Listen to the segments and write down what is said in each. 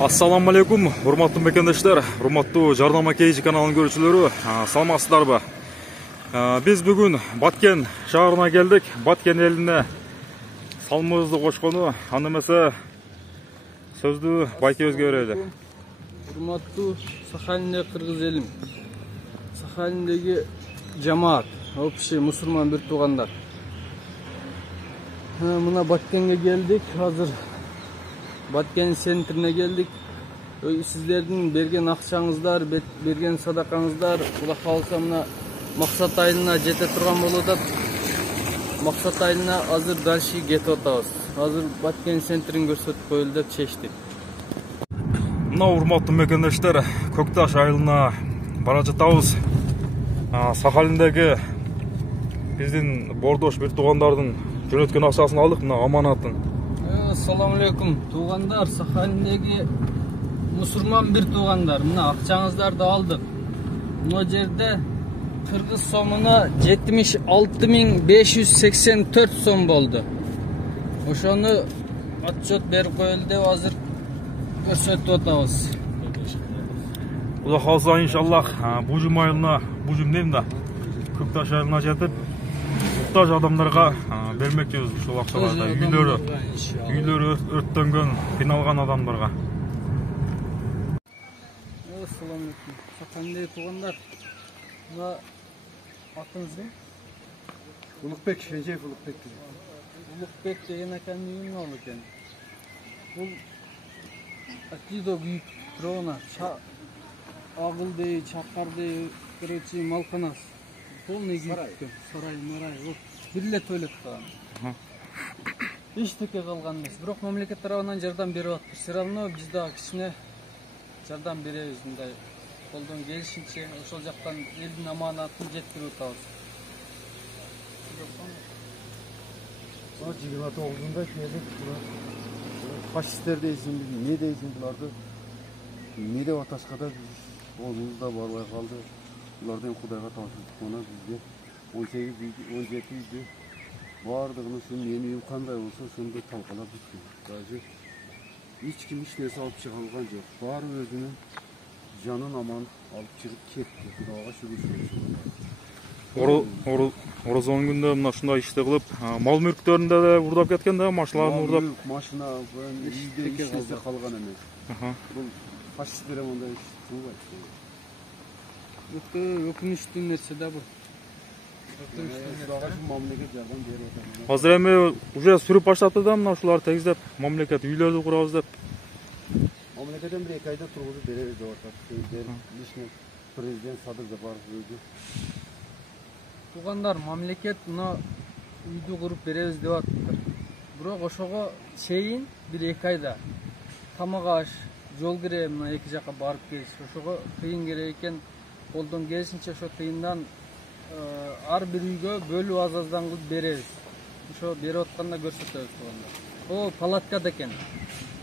Assalamu alaikum, урматтуу мекендештер, урматтуу Жардама Кейжи каналынын көрүүчүлөрү, саламатсыздарбы? Биз бүгүн Баткен шаарына келдик. Баткен элине салмыбызды кошкону, аны эмесе сөздү байкебизге берели. Урматтуу Сахалинде кыргыз элим, Сахалиндеги жамаат, общий мусулман бир туугандар. Мына Баткенге келдик, азыр Баткен центрине келдик. Сиздердин берген акчаңыздар, берген садакаңыздар, Кудай кааласа мына максат айылына жете турган болуп атат. Максат айылына азыр дальше кетип атабыз. Азыр Баткен центрин көрсөтүп коелу деп чечтик. Мына урматтуу мекендештер, Көкташ айылына бара жатабыз. Сахалиндеги биздин бордош бир туугандардын жөнөткөн акчасын алдык, мына аманатын. Assalamu alaikum туугандар, Сахалиндеги мусулман бир туугандар. Мына акчаңыздарды алдык. Мына жерде кыргыз сомуна 76.584 сом болду. Ошону отчет берип коелу деп азыр көрсөтүп атабыз. Кудай кааласа иншаллах бужум айылына, бужум дейм да, Көкташ айылына жетип, муктаж адамдарга бермекчибиз ушул акчаларды. Үйлөрү өрттөнгөн, кыйналган адамдарга. Assalamu alaikum. Сахалиндеги туугандар. Мына атыңыз ким? Улукбек, Шенжеев Улукбек. Улукбек деген аканын үйүнүн ал экен. Бул Атидо күйүп турган Агылдей, Чакардей, короче, малканас. Полный күйүп, сарай. Вот бир эле туалет калган. Эчтеке калган эмес. Бирок мамлекет тарабынан жардам берип атат. Все равно биз дагы кичине жардам беребиз, мындай колдон келишинче ошол жактан элдин аманатын жеткирип атабыз. 29-unda keldik. Faşistler deysin, ne deysin bulardı? Ne de ataşkada biz oğlumuz da barlay kaldı. Bunlardan Kuday'a tanıştık ona bizde. 18 idi, 17 idi. Vardığını şunun yeni imkanday olsa şunu da talkalap bitti. Sadece hiç kim hiç neyse alıp çıkarılgan yok. Var özünün canın aman alıp çıkıp ketti. Kudağa şurası. Оразонун күндө мына ушундай ишти кылып, мал мүлктөрүндө да урдап кеткен да, машиналарын урдап. Машина, үйдө иште калган эмес. Бул фашисттер мындай иш кылбайт. Өкүнүчтүү нерсе да бул. Азыр эми уже сүрүп баштапты да, мына ушуларды тегиздеп, мамлекет үйлөрдү курабыз деп. Мамлекеттен бир 2 айда тургузуп беребиз деп атат. Лишний президент Садыр Жапаров өзү. Туугандар, мамлекет мына үйдү куруп беребиз деп атыптыр. Бирок ошого чейин бир 2 айда тамак аш, жол кире мына эки жака барып келиш. Ошого кыйын керек экен. Колдон келишинче ошо кыйындан ар бир үйгө бөлүп азаздан кылып беребиз. Ошо берип атканда көрсөтөбүз туугандар. О, палаткада экен.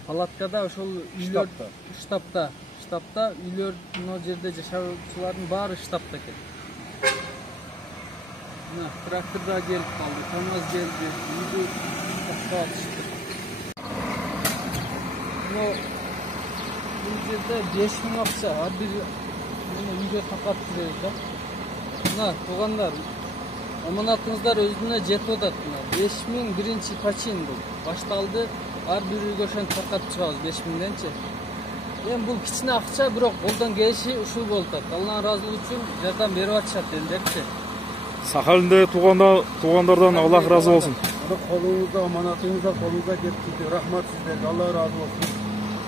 Палаткада ошол үйлөр штабта үйлөр мына жерде жашаучулардын баары штабта экен. Мына трактор да келип калды, КамАЗ келди, үйдү тактап атышты. Бул жерде 5000 акча, ар бир үйгө такат беребиз да. Мына туугандар, аманатыңыздар өзүнө жетип атат. 5000 биринчи почин бул. Башталды, ар бир үйгө ошентип такат чыгабыз 5000денчи. Эми бул кичине акча, бирок колдон келиши ушул болуп атат. Алланын ыраазылыгы үчүн жардам берип атышат элдерчи. Сахалинде туугандардан Аллах ыраазы болсун. Колуңузда, аманатыңызда колуңузда кетти. Рахмат сиздерге, Алла ыраазы болсун.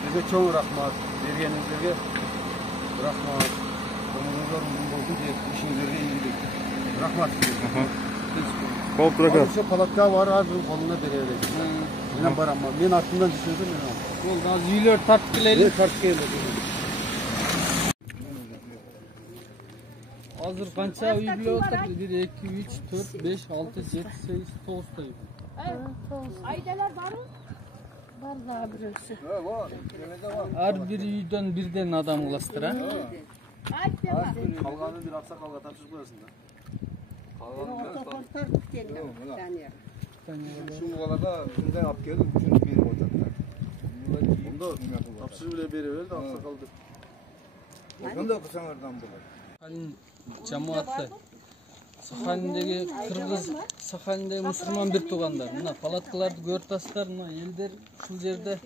Бизге чоң рахмат бергениңизге. Рахмат. Колуңуздар uzun болсун деп ишиңизге ийгилик. Рахмат сиздерге. Болуп турат. Ошо палатка бар, азыр колуңа беребиз. Мен барам. Мен артымдан düşөсөм мен. Бул азыр үйлөр тартып келели. Тартып келели. Hazır kança uy bile otur. 1, 2, 3, 4, 5, 6, 7, 8, 9 tayı. Aydalar var mı? Var daha birisi. Var. Her bir uydan birden adam ulaştır ha. Kalganı bir aksak kalga tartışıp koyarsın da. Otopar tartıp geliyor. Şu oğlada bizden ap geldim. Üçüncü bir olacaklar. Onda topşırıp bile beriverdi, aksakaldı. Onda okusanlardan bulur. Hani cemaatı Sakhalindagi Kırgız, Sakhalindagi Müslüman bir tuğanlar. Mına palatkalardı görtasızlar, mına elder şu yerde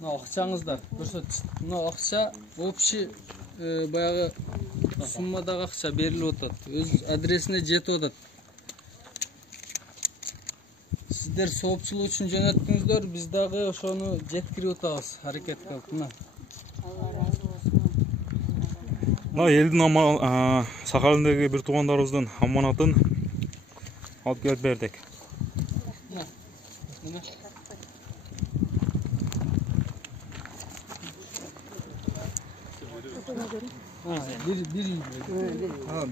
mına akçаңыздар. Көрсөтүшүп. Mına акча общий баягы суммадагы акча берилип атат. Өз адресине жетип атат. Сиздер соопчулук үчүн жөнөттүңүздөр, биз дагы ошону жеткирип атабыз, аракет кылып. Мына Elдің Сахалиндегі бір туғандарымыздың аманатын алып келіп бердік.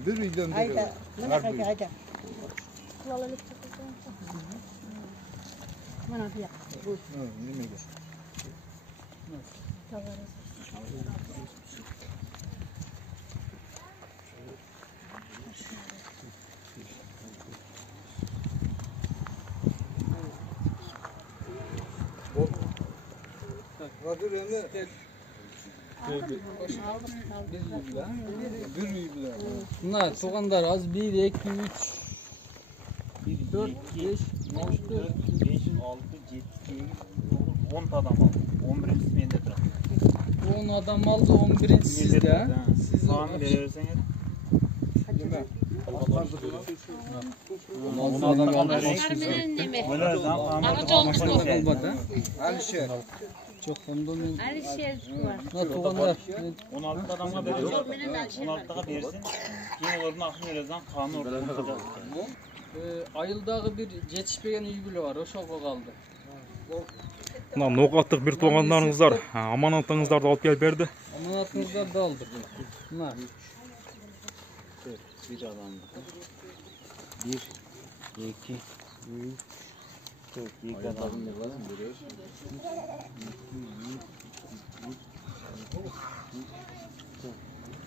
Bir uydan beri. Hayda. Mana bu ya. Hazır öyle. Bir uy bile. Mına tuğanдар az 1, 2, 3, 4, 5, 6, 5, 6, 7, 8, 10 adam aldı. 11'incisi mende durur. 10 adam aldı, 11'inci sizde. Siz Soğanı verirseniz. 10 adam aldı. Böyle zaman Albatı. Alişer. Çok onda men. Alişer var. Mına tuğanдар. 16 adamga verirsin. 16'ga verirsin. Keyin olurun akını verirsen kanı ortadan çıkacak. Ayıldagı bir жетишпеген үй бүлө бар, ошого калды. Ноқаттық бір туғандарыңыздар аманатыңыздарды алып келіп берді. Аманатыңыздарды алдык. Мына Bir adam. 1, 2, 3, 4. 2 adam.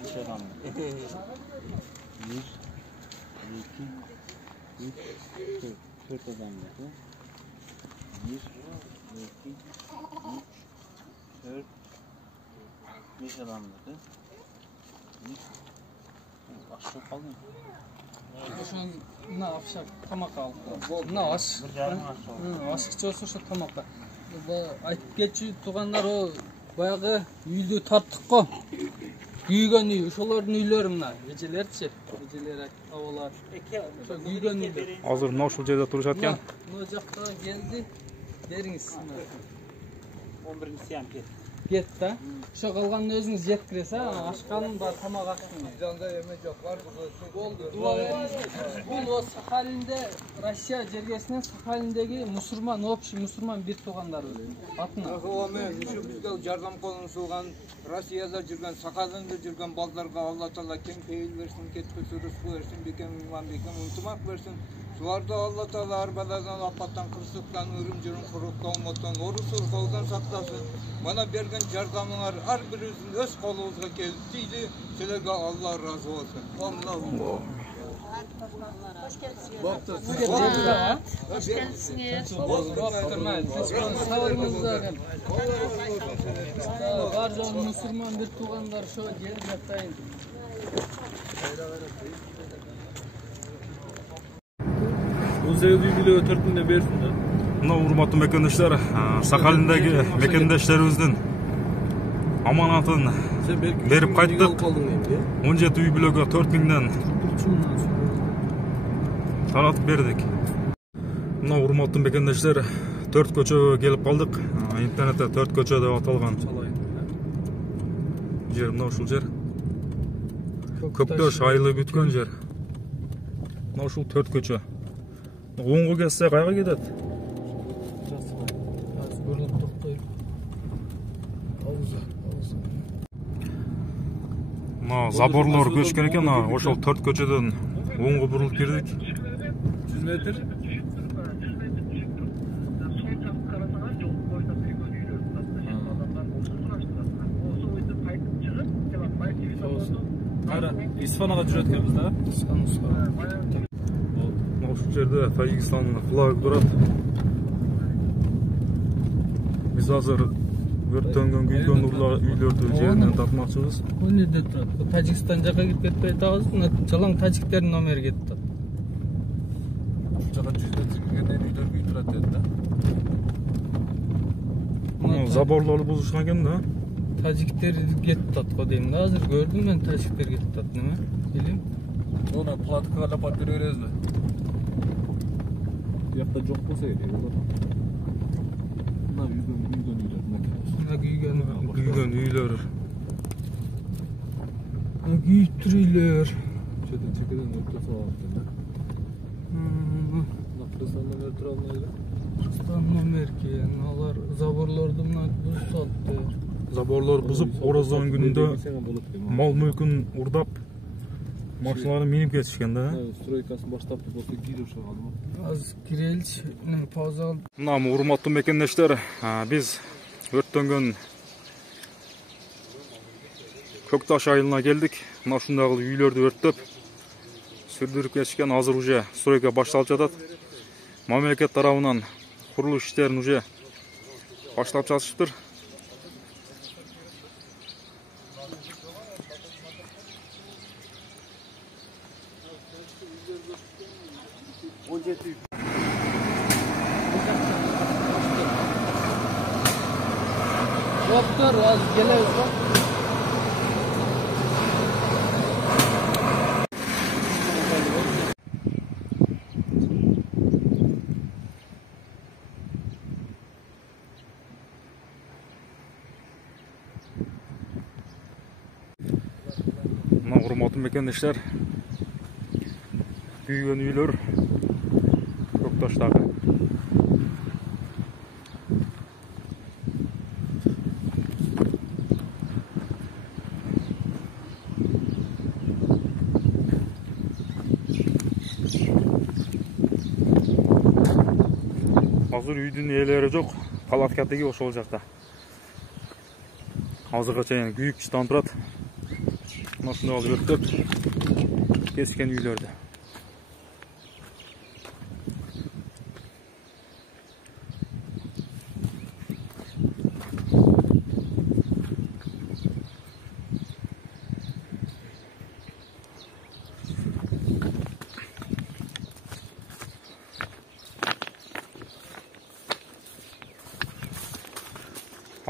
3 adam. 1, 2, 3, 4 adam. 1, 2, 3, 4, 5 adam. Aşağı kalmıyor. ошон мына акча тамакка алып. Мына аш. Ашыкчы болсо ошо тамакка. Айтып кетчү туугандар, о баягы үйдү тарттык го. Күйгөн үй, ошолордун үйлөрү мына, эжелерчи. Эжелер, абалар. Ошо күйгөн үйлөр. Азыр мына ушул жерде турушат экен. Мына жакка келди. Бериңиз. 11'incisi hem pet. Кет да. Ошо калганын өзүңүз жеткиресиз, ашканын бар тамак ашкан. Canda yeme yok var. Oldu. Бул о Сахалинде, Россия жергесинен Сахалиндеги мусулман, общий мусулман бир туугандарыбыз. Атына. Ошоме şu bizde jardam kolunu suğan Rossiyada жүрген, Сахалинде жүрген балдарга Алла Таала кең пейил берсин, кетпесе рызкы берсин, бекем иман, бекем ынтымак берсин. Şularda Allah Taala arbalardan, apattan, kırsıktan, ürüm-jürüm, kuruktan, orusur koldan saklasın. Bana bergen jardamыңар har birinizin öz kolunuzga kelip deydi. Sizlerge Allah razı olsun. Allah. Hoş geldiniz. Бар жол мусулман бир туугандар ошо келип жатайын. Мына урматтуу мекендештер, Сахалиндеги мекендештерибиздин аманатын берип кайттык. 17 үй бүлөгө 4000ден таратып бердик. Мына урматтуу мекендештер, 4 көчөгө келип калдык. Интернетте 4 көчө деп аталган жер мына ушул жер. Көктөш айылы бүткөн жер. Мына ушул 4 көчө. Оңго келсе кайга кетет? Мына заборлор көчкөн экен, ошол 4 көчөдөн оңго бурулуп кирдик. 100 метр. İsfana'ga жүрөт экенбиз да. Ушул жерде Тажикстандын флагы турат. Биз азыр өрттөнгөн күйгөн үйлөрдү жеринен тапмакчыбыз. Bu nerede turат? Bu Tacikistan жака кетип кетпей атабыз. Мына жалаң тажиктердин номери кетип атат. Жака 100 метр киргенден үйлөр күйүп турат dedi да. Заборлорду бузушкан экен да. Tajiktер кетип атат го дейм да. Азыр көрдүм мен тажиктер кетип атат неме? Билем. Ona platkага лапат бере беребизби? Бuyakta жок болсо керек. Мына үйгөн үйлөр Мына Күйгөн үйлөр. күйүп тур үйлөр. чекеден өтө салат да. Мына кыргызстан номер тура алмайды. Кыргызстан номер экен. Алар заборлорду мына бузуп салыпты. Заборлор бузуп, Оразан күнүндө мал мүлкүн урдап, машиналарын минип кетишкен да. Стройкасын баштапты болсо кирип чыгалды. Азыр киреличи, пауза алып. Мына урматтуу мекендештер, биз өрттөнгөн Көкташ айылына келдик. Мына ушундагы үйлөрдү өрттөп, сүрдүрүп кетишкен. Азыр уже стройка башталып жатат. Мамлекет тарабынан курулуш иштерин уже баштап жатышыптыр. Doktor, azır geliriz bak. Мына урматтуу мекендештер, күйгөн үйлөр Көкташтагы. Азыр үйдүн ээлери жок, палатка тиги ошол жакта. Азырга чейин күйүк чытан турат. Мына ушундай өрттөп кетишкен үйлөрдү.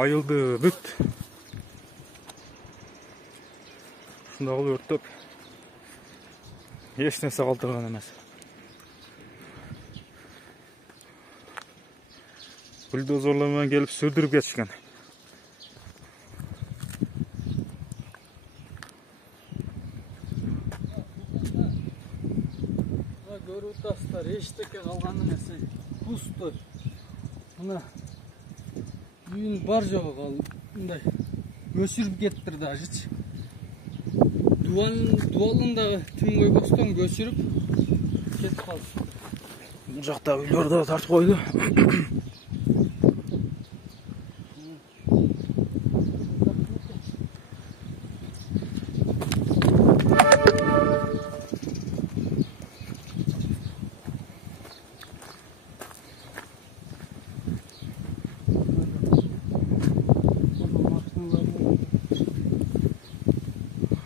Айылды бүт. Ушундагы өрттөп эч нерсе калтырган эмес. Бульдозерлор менен келип сүрдүрүп кетишкен. Көрүп атасыздар, эчтеке калган эмес. Пусто. Мына үйүн бар жогу калды. Мындай көчүрүп кеттир дажычы. Дуалындагы тим койбостон көчүрүп кетип калды. Бул жакта үйлөрдү тартып койду.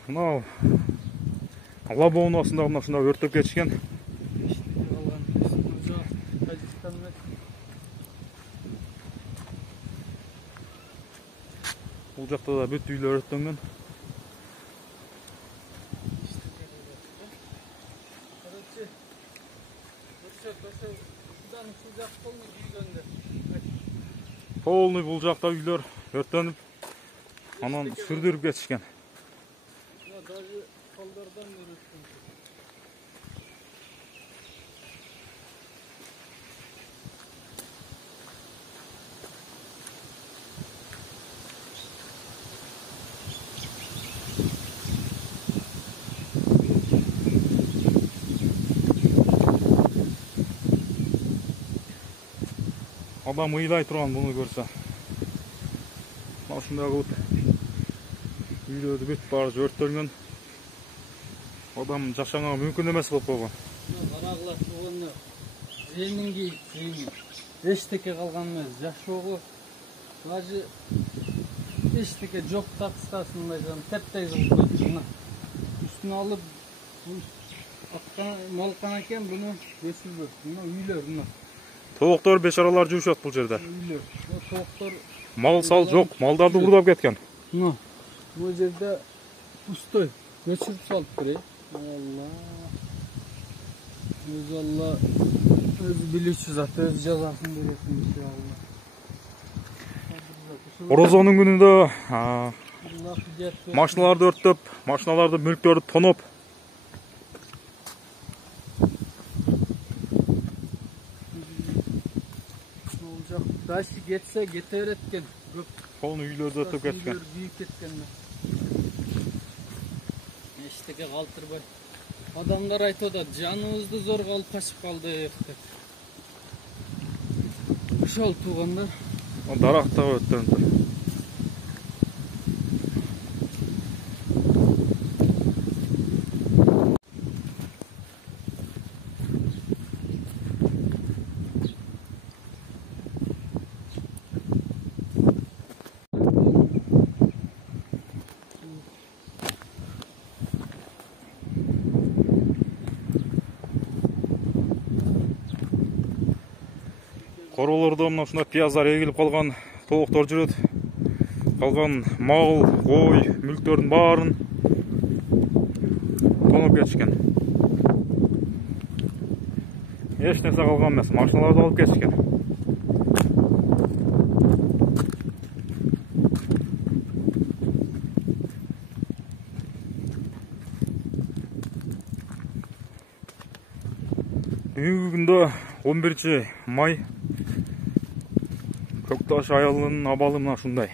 Мына Лабоун астында ушундай өртөп кетишкен. Бул жакта да бүт үйлөр өрттөнгөн. Полный бул жакта үйлөр өрттөнүп, анан сүрдүрүп кетишкен. Даже колдордон өрөткөн. Адам ыйлай турган буну көрсө. Мына ушундай кылып үйлөрдү бүт баары өрттөнгөн. Адам жашаганга мүмкүн эмес болуп койгон. Карагыла туганы ренинги эчтеке калган эмес. Жашоого даже eşteki çok takstasında canım tepteyiz oldu. Üstüne alıp malkanarken bunu götürüyor. Bunlar üylüyor bunlar. Tovuqlar beşaralar жүрüşөт бул жерде. Üylüyor. O tavuklar Мал сал жок, малдарды урдап кеткен. bu yerde pustoy. Götürüp salıp buraya. Allah. Allah. Öz bilişi zaten öz cezasını verirsin inşallah. Орозонун күнүндө машиналарды өрттөп, машиналарды, мүлктөрдү тоноп, olacak. Taşı geçse getir etken. колун үйлөрдү өтүп кеткен. Büyük etkenler. Eşteki kaltırbay. Adamlar aytıyor da canımızdı zor kalıp kaçıp kaldı. Uşal tuğanlar. Дарактагы өттөрүндү. Королордо мына ушундай пияздар эгилип калган, толуктор жүрөт. Калган мал, кой, мүлктөрдүн баарын тоноп кетишкен. Эч нерсе калган эмес, машиналарды алып кетишкен. Бүгүнкү күндө 11-май Көкташ айылынын абалы мына ушундай.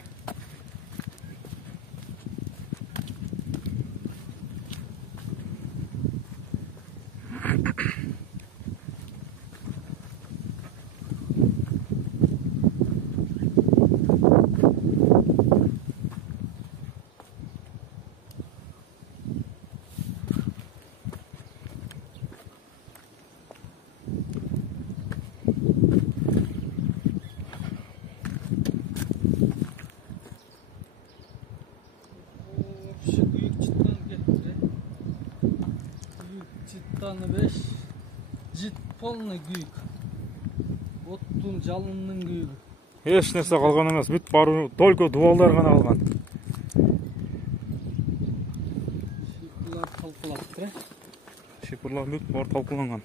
Şu büyük çıttan getire. Büyük çıttanı 5. Cit polny büyük. Ottun жалынның büyüğü. Эч нерсе калган эмес, бүт баары только дубалдар гана калган. Şıklar talpılattı. Шипырлар бүт баары талкууланган.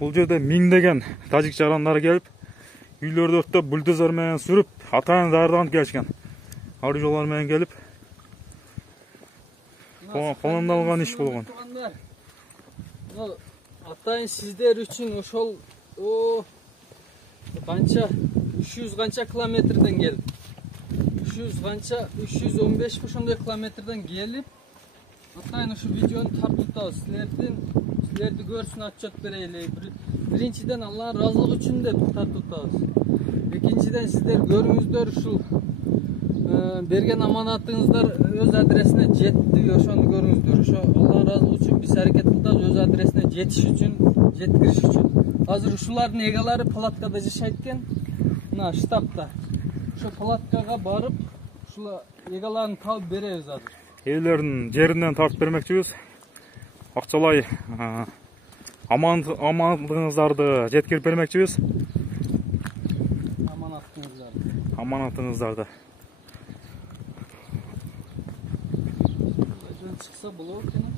Бул жерде миңдеген тажик жарандары келип, үйлөрдү өрттөп, бульдозер менен сүрүп, атайын даярданып келишкен. Арыжолор менен келип, колдонулган иш болгон. Атайын сиздер үчүн ошол канча 300 канча километрден келип 300 канча 315 ошондой километрден келип атайын ушу видеону тартып атабыз. Силерди көрсүн отчет берели. Биринчиден Аллахтын ыраазылыгы үчүн деп тартып атабыз. Экинчиден сиздер көрүңүздөр ушул берген аманатыңыздар өз адресине жетти, ошону көрүңүздөр. Ошо Аллахтын ыраазылыгы үчүн биз аракет кылабыз өз адресине жетиш үчүн, жеткириш үчүн. Азыр ушулардын эгалары палаткада жашайт экен. Мына штабта. Ошо палаткага барып, ушул эгаларын табып беребиз азыр. Элдердин жеринен тартып бермекчибиз. Акчалай амандыгыңыздарды жеткирип бермекчибиз. Аманатыңыздарды. Çıksa bulur ki ne?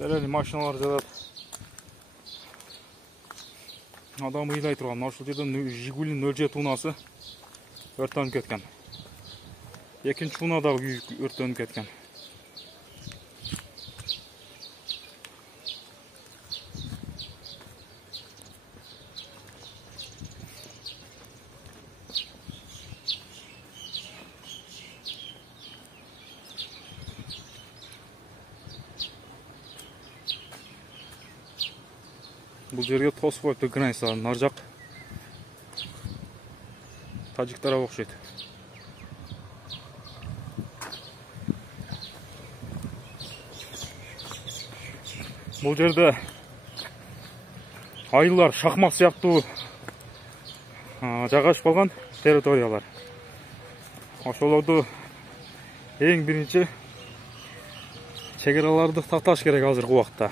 Сәрәли машиналар жатат. Адам ыйлай турган. Ушул жерден Жигулин 07 унасы өрттөнүп кеткен. Экинчи унаадагы үй өрттөнүп кеткен. Бұл жерге тосып қойыпты границаны, нар жақ тажиктарға окшойт. Бұл жерде айылар, шахмат сыяктуу жайгашып калган территориялар. Ошолорду эң биринчи чегераларды такташ керек азыркы убакта.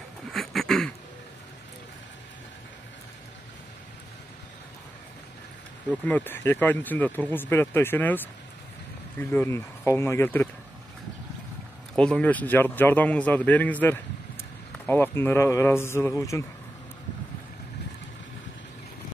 Өкмөт 2 айдын ичинде тургузуп берет деп ишенебиз. Үйлөрүн калыбына келтирип, колдон келишинче жардамыңыздарды бериңиздер. Аллахтын ыраазычылыгы үчүн